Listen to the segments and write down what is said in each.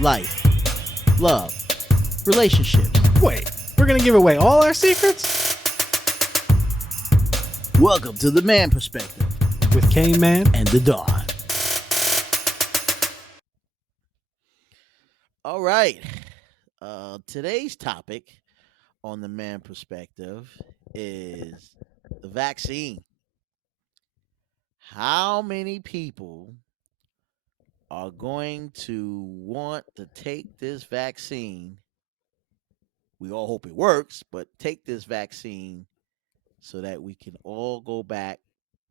life, love, relationships. Wait, we're gonna give away all our secrets? Welcome to the Man Perspective With K-Man and the Dawn. All right. Today's topic on the Man Perspective is the vaccine. How many people are going to want to take this vaccine? We all hope it works, but take this vaccine so that we can all go back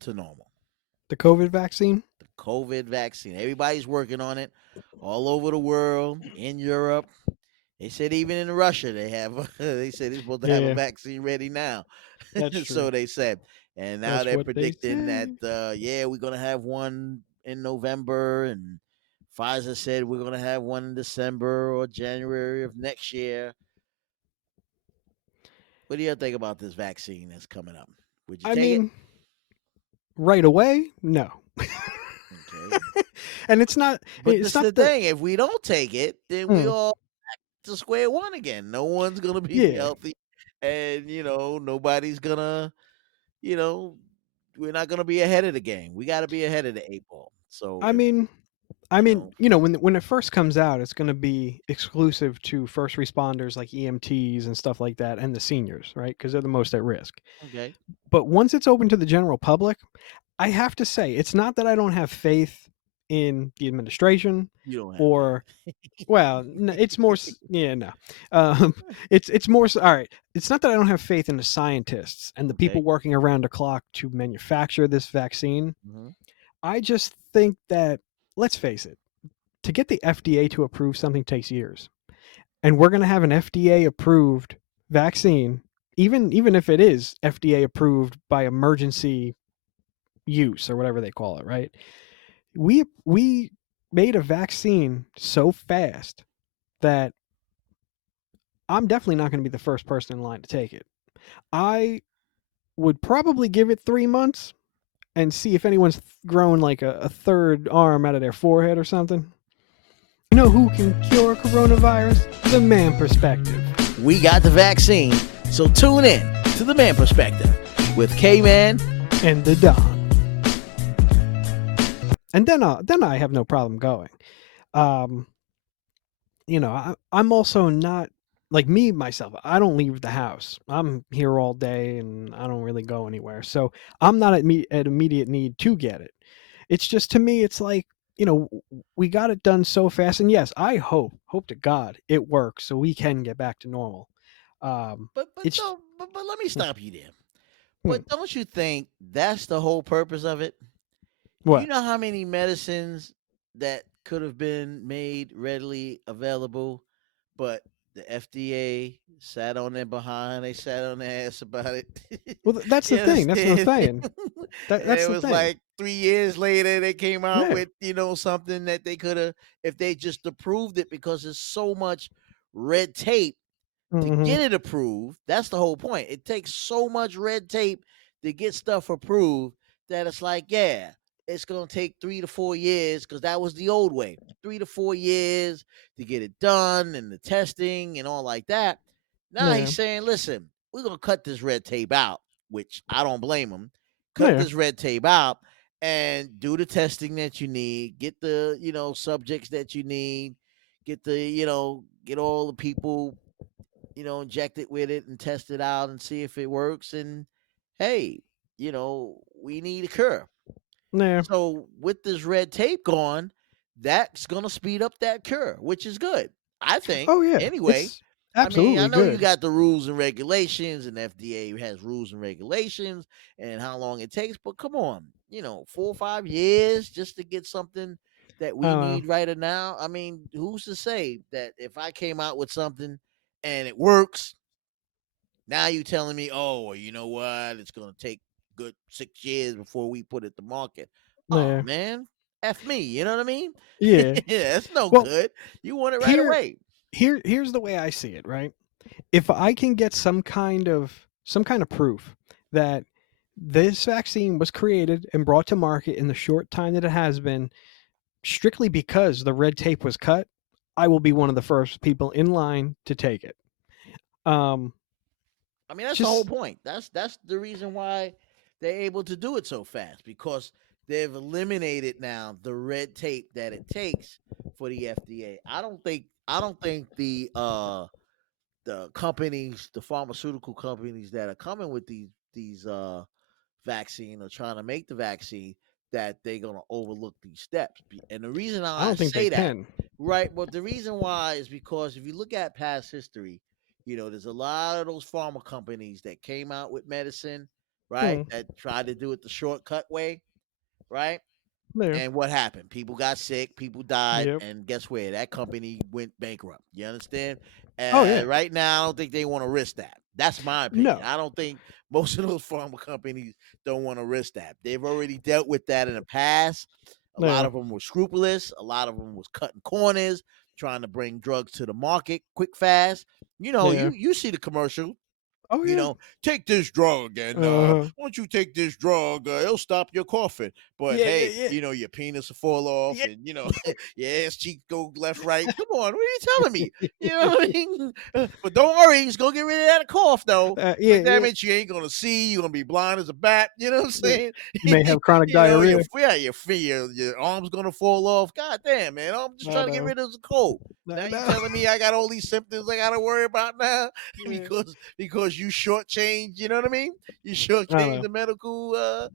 to normal. the COVID vaccine. The COVID vaccine. Everybody's working on it all over the world, in Europe. They said even in Russia they have. They said they're supposed to have a Yeah, vaccine ready now. that's So true. they said, and now That's they're what they predicting that say. we're gonna have one in November, and Pfizer said we're gonna have one in December or January of next year. What do you think about this vaccine that's coming up? Would you I take it? mean, right away, no. Okay, And it's not. but It's this is the not the. thing: if we don't take it, then we Mm, all to square one again. No one's gonna be yeah. healthy, and nobody's gonna. You know, we're not gonna be ahead of the game. We got to be ahead of the eight ball. So I if mean, I you mean, know, when it first comes out, it's going to be exclusive to first responders like EMTs and stuff like that, and the seniors, right? Because they're the most at risk. okay, But once it's open to the general public, I have to say, it's not that I don't have faith in the administration you don't have or, faith. well, it's more, yeah, no. Um, it's more, all right. It's not that I don't have faith in the scientists and the people Okay. working around the clock to manufacture this vaccine. Hmm. I just think that, let's face it, to get the FDA to approve something takes years. And we're going to have an FDA approved vaccine, even if it is FDA approved by emergency use or whatever they call it, right? We made a vaccine so fast that I'm definitely not going to be the first person in line to take it. I would probably give it 3 months and see if anyone's grown like a third arm out of their forehead or something. You know who can cure coronavirus? The Man Perspective. We got the vaccine, so tune in to the Man Perspective with K-Man. And the Don. And then I have no problem going. Um, I'm also not like me myself. I don't leave the house. I'm here all day and I don't really go anywhere. So I'm not at immediate need to get it. It's just, to me, it's like, we got it done so fast. And yes, I hope to God it works so we can get back to normal. But It's don't but let me stop you there. hmm, But don't you think that's the whole purpose of it? You what? know how many medicines that could have been made readily available, but the FDA sat on their behind, they sat on their ass about it. Well, that's the You thing. That's what I'm understand? saying. And That's it the was thing. like 3 years later they came out Yeah. with, something that they could have if they just approved it because there's so much red tape to Hmm. get it approved. That's the whole point. It takes so much red tape to get stuff approved that it's like, yeah, it's going to take 3 to 4 years because that was the old way. 3 to 4 years to get it done and the testing and all like that. Now Yeah. he's saying, listen, we're going to cut this red tape out, which I don't blame him. Cut Yeah. this red tape out and do the testing that you need, get the, subjects that you need, get the, get all the people inject it with it and test it out and see if it works. And hey, we need a cure. Yeah. So with this red tape gone, that's gonna speed up that cure, which is good. I think. Oh yeah. Anyway, It's I mean, I absolutely know you good. got the rules and regulations, and FDA has rules and regulations, and how long it takes. But come on, 4 or 5 years just to get something that we Uh, need right now. I mean, who's to say that if I came out with something and it works, now you telling me, oh, well, you know what? It's gonna take good 6 years before we put it to market. Oh yeah. man, f me. You know what I mean? Yeah. Yeah, that's no Well, good. You want it right here away. here's the way I see it, right? If I can get some kind of proof that this vaccine was created and brought to market in the short time that it has been strictly because the red tape was cut, I will be one of the first people in line to take it. I mean, that's the whole Just point. That's the reason why they're able to do it so fast, because they've eliminated now the red tape that it takes for the FDA. I don't think the companies, the pharmaceutical companies that are coming with these vaccine or trying to make the vaccine, that they're gonna overlook these steps. And the reason I why I don't think they say that, can. right? But the reason why is because if you look at past history, there's a lot of those pharma companies that came out with medicine, right? Hmm. That tried to do it the shortcut way, right? Yeah. And what happened? People got sick, people died, Yep. and guess where? That company went bankrupt. You understand? Oh yeah. Right now, I don't think they want to risk that. That's my opinion. No. I don't think most of those pharma companies don't want to risk that. They've already dealt with that in the past. A lot Yeah. of them were scrupulous. A lot of them was cutting corners, trying to bring drugs to the market quick, fast. Yeah. You see the commercial, Oh yeah. take this drug and Uh-huh. once you take this drug, it'll stop your coughing. But Yeah. Yeah. hey, Yeah. your penis will fall off Yeah. and your ass cheek go left, right. Come on, what are you telling me? You know what I mean? But don't worry, he's gonna get rid of that cough though. Yeah. But damn Yeah. it, you ain't gonna see. You're gonna be blind as a bat. You know what I'm Yeah. saying? You may have chronic Your diarrhea. your arm's gonna fall off. God damn, man! I'm just I trying to get know. rid of the cold. Now I you know. telling me I got all these symptoms I gotta worry about now Yeah. because you shortchange. You know what I mean? You I shortchange know. the medical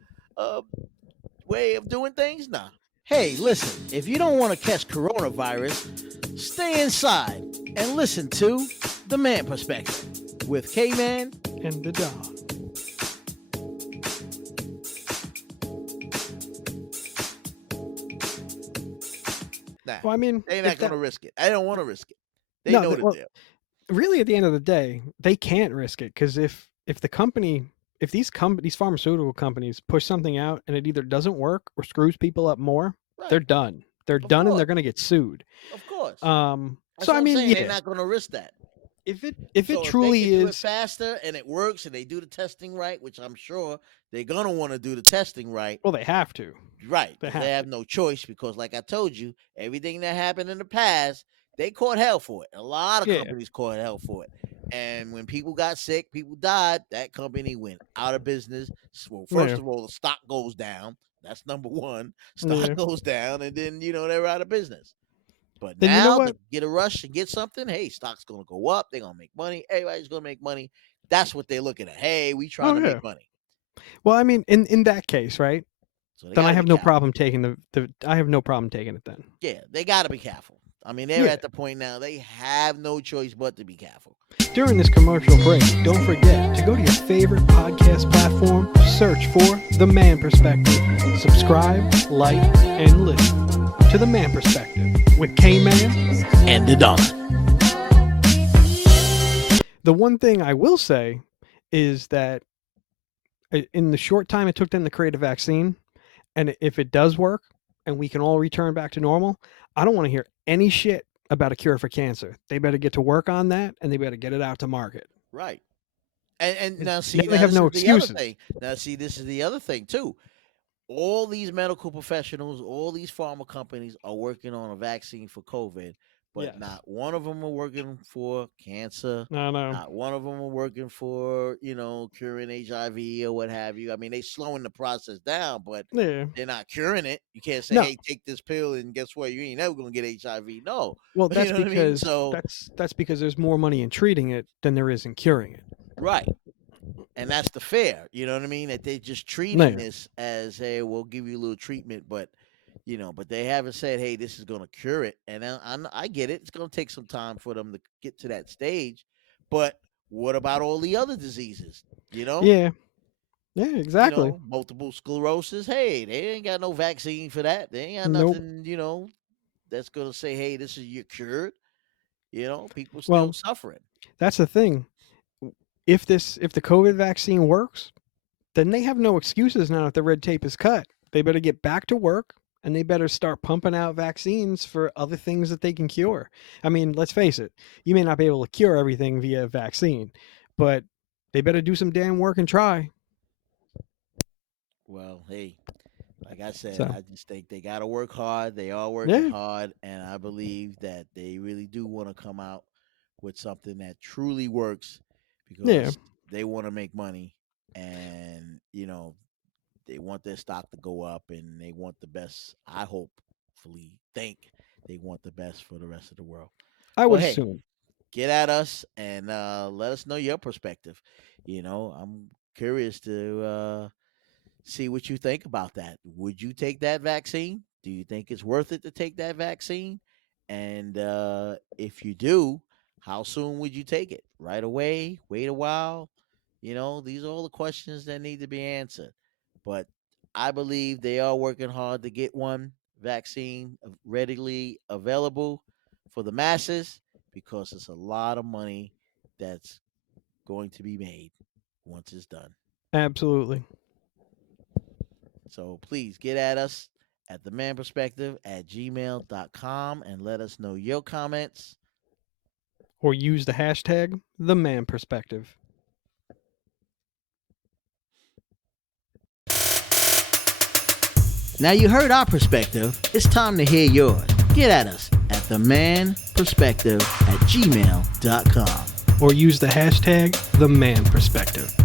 way of doing things. Nah. Hey, listen. If you don't want to catch coronavirus, stay inside and listen to The Man Perspective with K-Man. And the Don. Nah, Well, I mean, they're if not that gonna risk it. I don't want to risk it. They no, know that, the well, deal. really, at the end of the day, they can't risk it because if the company, if these pharmaceutical companies push something out and it either doesn't work or screws people up more, they're Right. done. They're Of done, and they're course. going to get sued. Of course. That's So what I I'm mean, saying. They're yeah, not gonna risk that. if it So if they truly can do it is, faster and it works and they do the testing right, which I'm sure they're gonna want to do the testing right, well, they have to. right? They Because they have have to. no choice. Because, like I told you, everything that happened in the past, they caught hell for it. A lot of Yeah, companies caught hell for it. And when people got sick, people died. That company went out of business. Well, first yeah, of all, the stock goes down. That's number one. Stock yeah. goes down, and then they're out of business. But Then you know now they what? get a rush and get something. Hey, stock's gonna go up. They're gonna make money. Everybody's gonna make money. That's what they're looking at. Hey, we trying Oh to yeah. make money. Well, I mean, in that case, right? So they Then I gotta be have no careful. problem taking the. I have no problem taking it then. Yeah, they gotta be careful. I mean, they're Yeah. at the point now they have no choice but to be careful. During this commercial break, don't forget to go to your favorite podcast platform, search for The Man Perspective, subscribe, like, and listen to The Man Perspective with K-Man And the Don. The one thing I will say is that in the short time it took them to create a vaccine, and if it does work and we can all return back to normal, I don't want to hear any shit about a cure for cancer. They better get to work on that and they better get it out to market. Right. And now see, Now they now have this no is the other excuses. thing. Now see, this is the other thing too. All these medical professionals, all these pharma companies are working on a vaccine for COVID, but Yes. not one of them are working for cancer. I know. Not one of them are working for, curing HIV or what have you. I mean, they slowing the process down, but Yeah. they're not curing it. You can't say, No. "Hey, take this pill and guess what? You ain't never gonna get HIV." No, Well, you that's know what I mean. because So that's because there's more money in treating it than there is in curing it. right. And that's the fair, you know what I mean? That they just treating Yeah. this as, hey, we'll give you a little treatment, but but they haven't said, hey, this is going to cure it. And I get it; it's going to take some time for them to get to that stage. But what about all the other diseases? Yeah. Yeah, exactly. Multiple sclerosis. Hey, they ain't got no vaccine for that. They ain't got Nope. nothing, that's going to say, hey, this is your cured. People still Well, suffering. that's the thing. If the COVID vaccine works, then they have no excuses now that the red tape is cut. They better get back to work and they better start pumping out vaccines for other things that they can cure. I mean, let's face it, you may not be able to cure everything via vaccine, but they better do some damn work and try. Well, hey, Like I said, So I just think they got to work hard. They are working yeah, hard, and I believe that they really do want to come out with something that truly works yeah, because they want to make money, and they want their stock to go up, and they want the best. I hopefully think they want the best for the rest of the world. I Well, would hey, assume. get at us and let us know your perspective. I'm curious to see what you think about that. Would you take that vaccine? Do you think it's worth it to take that vaccine? And if you do, how soon would you take it? Right away? Wait a while? These are all the questions that need to be answered. But I believe they are working hard to get one vaccine readily available for the masses because it's a lot of money that's going to be made once it's done. Absolutely. So please get at us at themanperspective@gmail.com and let us know your comments. Or use the hashtag #TheManPerspective. Now you heard our perspective. It's time to hear yours. Get at us at themanperspective@gmail.com. Or use the hashtag #TheManPerspective.